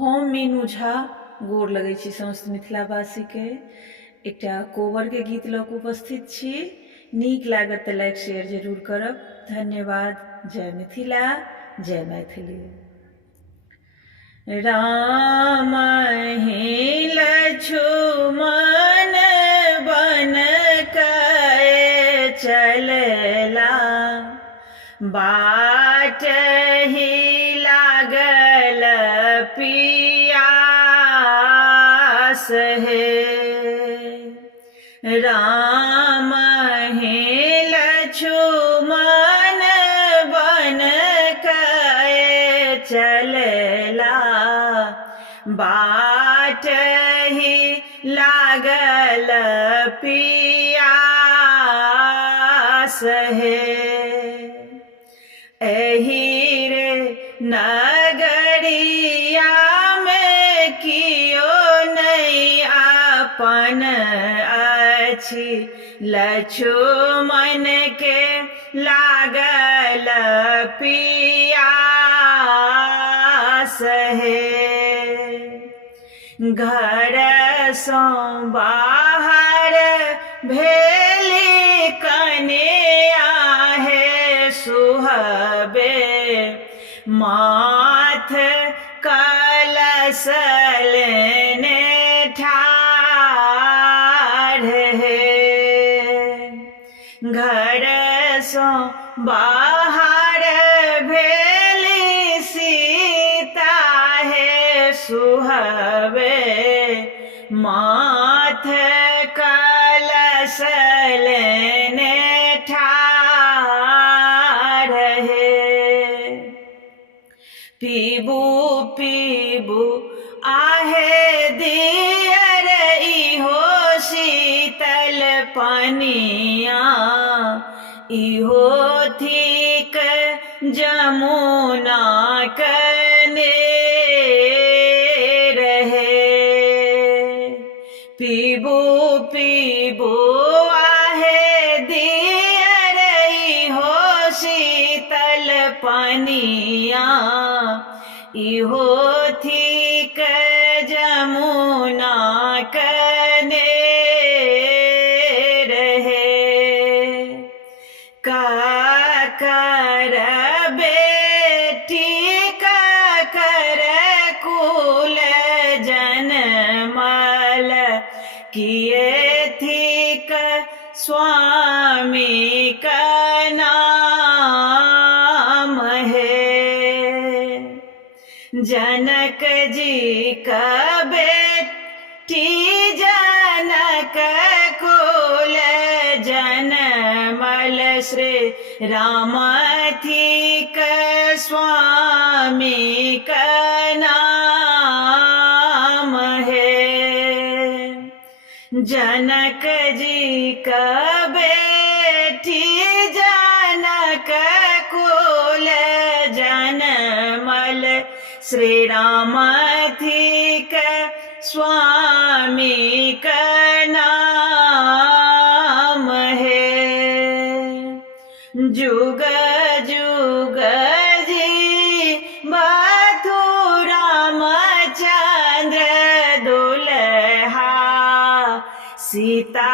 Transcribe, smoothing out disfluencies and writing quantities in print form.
हम मीनू झा गोर लगै छी समस्त मिथिलावासी के। एकटा कोबर के गीत लऽ कऽ उपस्थित छी। नीक लागत तऽ लाइक शेयर जरूर करब। धन्यवाद। जय मिथिला, जय मैथिली। राम ही लक्ष्मण बन कए चलला, बाट ही लागल पियास हे। राम ही लक्ष्मण बन कए चलला, बाट ही लागल पियास हे। एही रे नगरिया में कियो नहीं अपन अछि, लक्ष्मण के लागल पियास हे। घर सँ बाहर भेली कन्या हे सुहबे, माथ कलश लेने ठाढ़ हे। घर सँ बाहर भेली सीता हे सुहबे, माथ कलश लेने ठाढ़ हे। पीबू पीबू आहे दियर इहो शीतल पनिया, इहो थिक जमुना कनेर हे। पीबू पीबू आहे दियर इहो शीतल पनिया, इहो थिक जमुना कनेर हे। काकर बेटी काकर कुल जनमल, किए थिक स्वामी का नाम है। जनक जी का बेटी जनक कुल जनमल, श्री राम थिक स्वामी का नाम है। जनक जी का बेटी जनक कुल जनमल, श्री राम थिक स्वामी का नाम है। जुग जुग जी बधू रामचंद्र दुल्हा, सीता